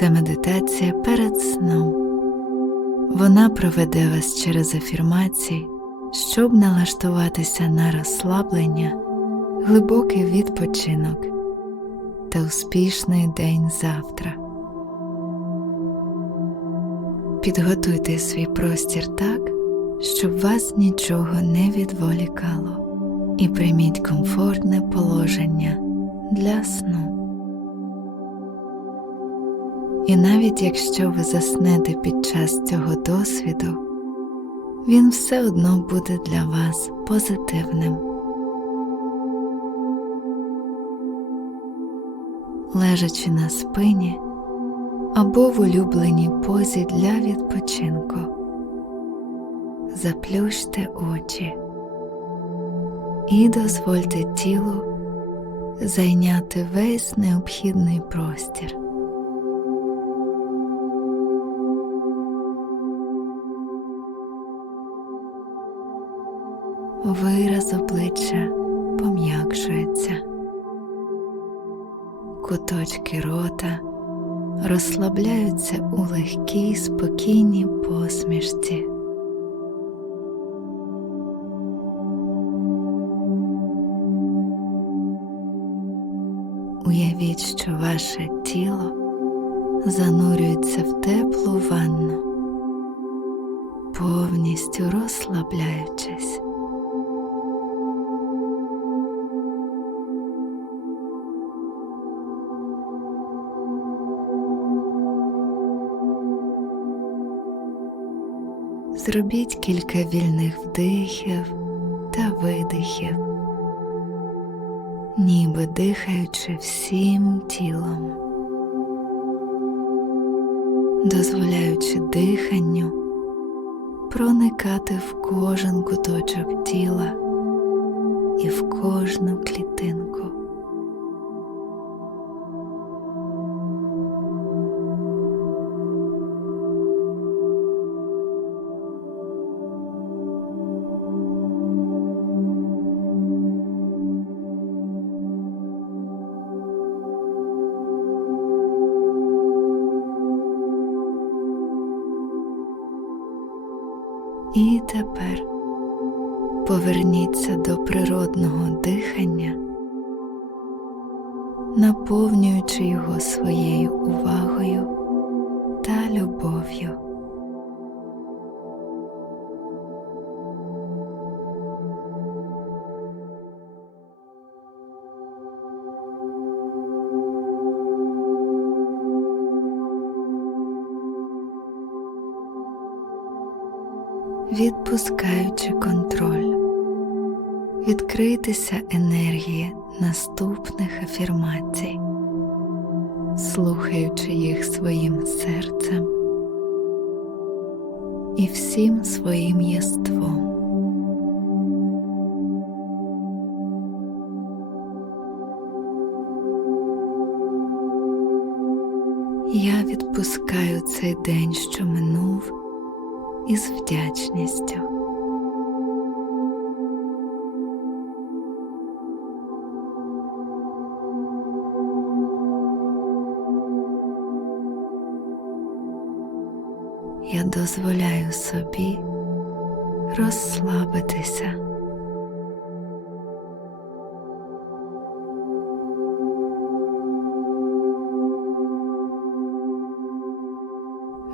Це медитація перед сном. Вона проведе вас через афірмації, щоб налаштуватися на розслаблення, глибокий відпочинок та успішний день завтра. Підготуйте свій простір так, щоб вас нічого не відволікало, і прийміть комфортне положення для сну. І навіть якщо ви заснете під час цього досвіду, він все одно буде для вас позитивним. Лежачи на спині або в улюбленій позі для відпочинку, заплющте очі і дозвольте тілу зайняти весь необхідний простір. Вираз обличчя пом'якшується, куточки рота розслабляються у легкій спокійній посмішці. Уявіть, що ваше тіло занурюється в теплу ванну, повністю розслабляючись. Зробіть кілька вільних вдихів та видихів, ніби дихаючи всім тілом, дозволяючи диханню проникати в кожен куточок тіла і в кожну клітинку. І тепер поверніться до природного дихання, наповнюючи його своєю увагою та любов'ю. Відпускаючи контроль, відкритися енергії наступних афірмацій, слухаючи їх своїм серцем і всім своїм єством. Я відпускаю цей день, що минув із вдячністю. Я дозволяю собі розслабитися.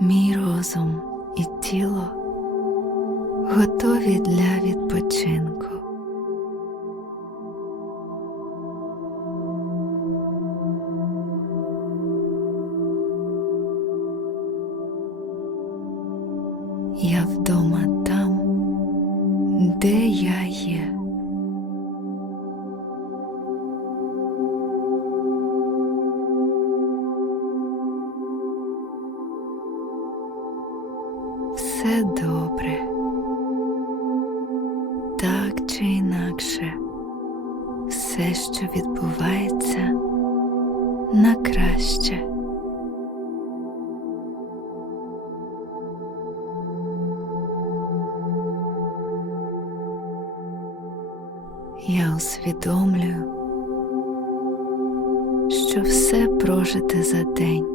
Мій розум і тіло готові для відпочинку. Краще. Я усвідомлюю, що все прожите за день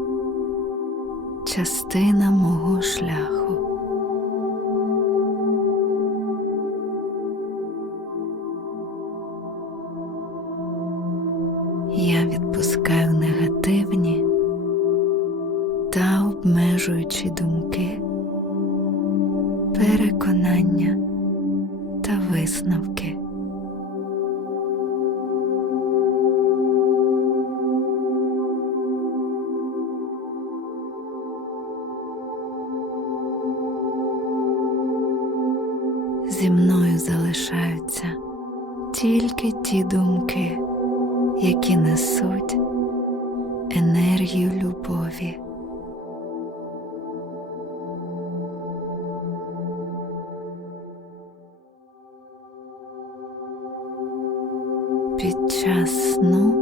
частина мого шляху. Я відпускаю негативні та обмежуючі думки, переконання та висновки. Зі мною залишаються тільки ті думки, які несуть енергію любові. Під час сну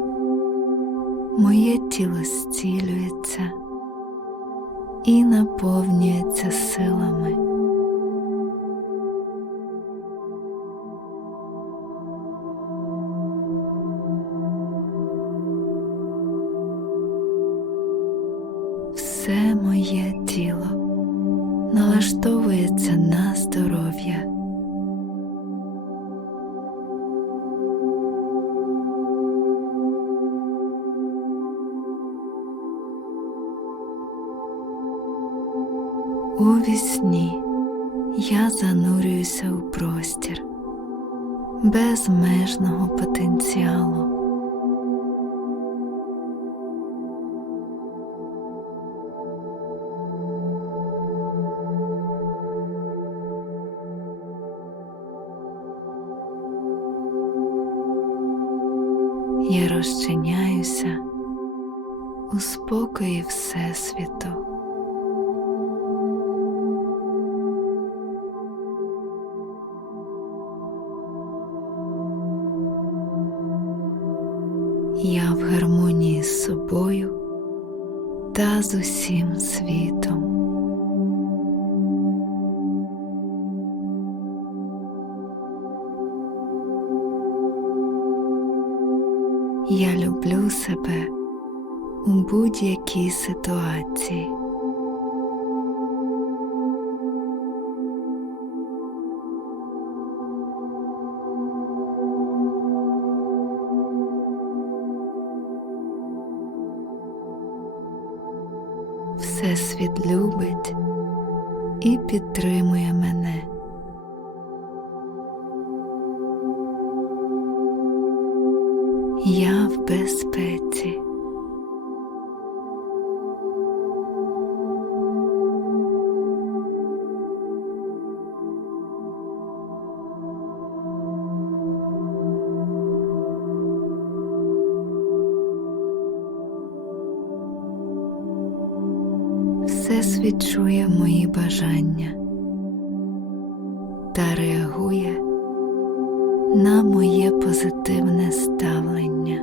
моє тіло зцілюється і наповнюється силами. Все моє тіло налаштовується на здоров'я. У вісні я занурююся у простір безмежного потенціалу. У спокої Всесвіту. Я в гармонії з собою та з усім світом. Я люблю себе у будь-якій ситуації. Всесвіт любить і підтримує мене. Я в безпеці. Всесвіт чує мої бажання та реагує на моє позитивне ставлення.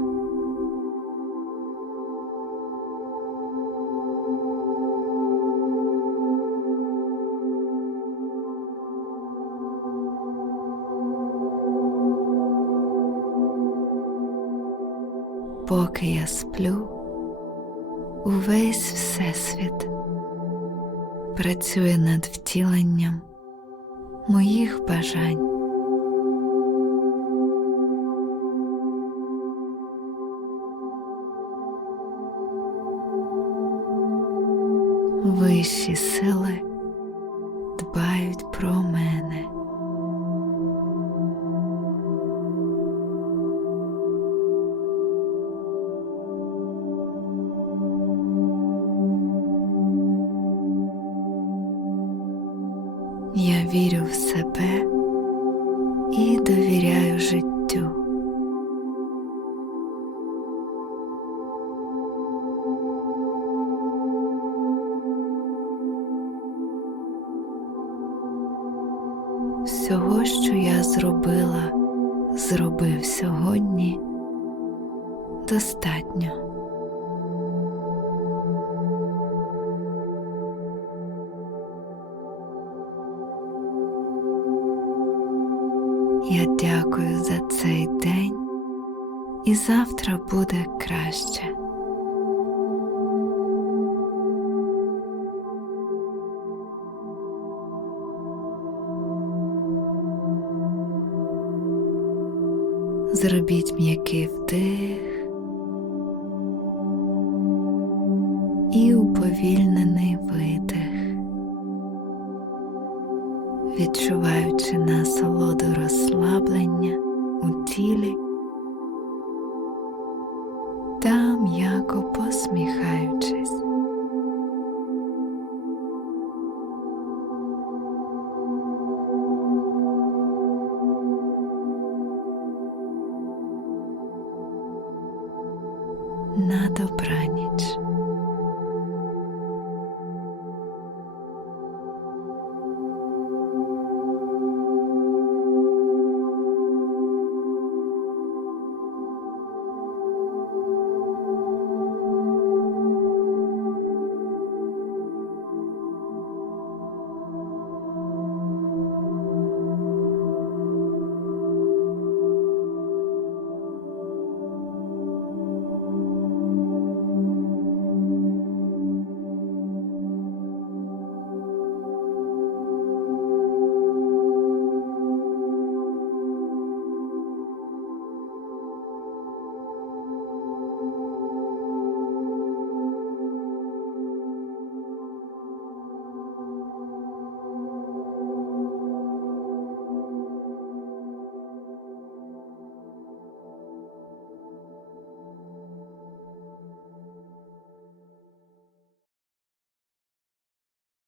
Поки я сплю, увесь всесвіт працює над втіленням моїх бажань. Вищі сили дбають про мене. Вірю в себе і довіряю життю. Всього, що я зробила, зробив сьогодні, достатньо. цей день і завтра буде краще. Зробіть м'який вдих і уповільнений видих, відчуваючи насолоду розслаблення у тілі та м'яко посміхаючись. На добраніч.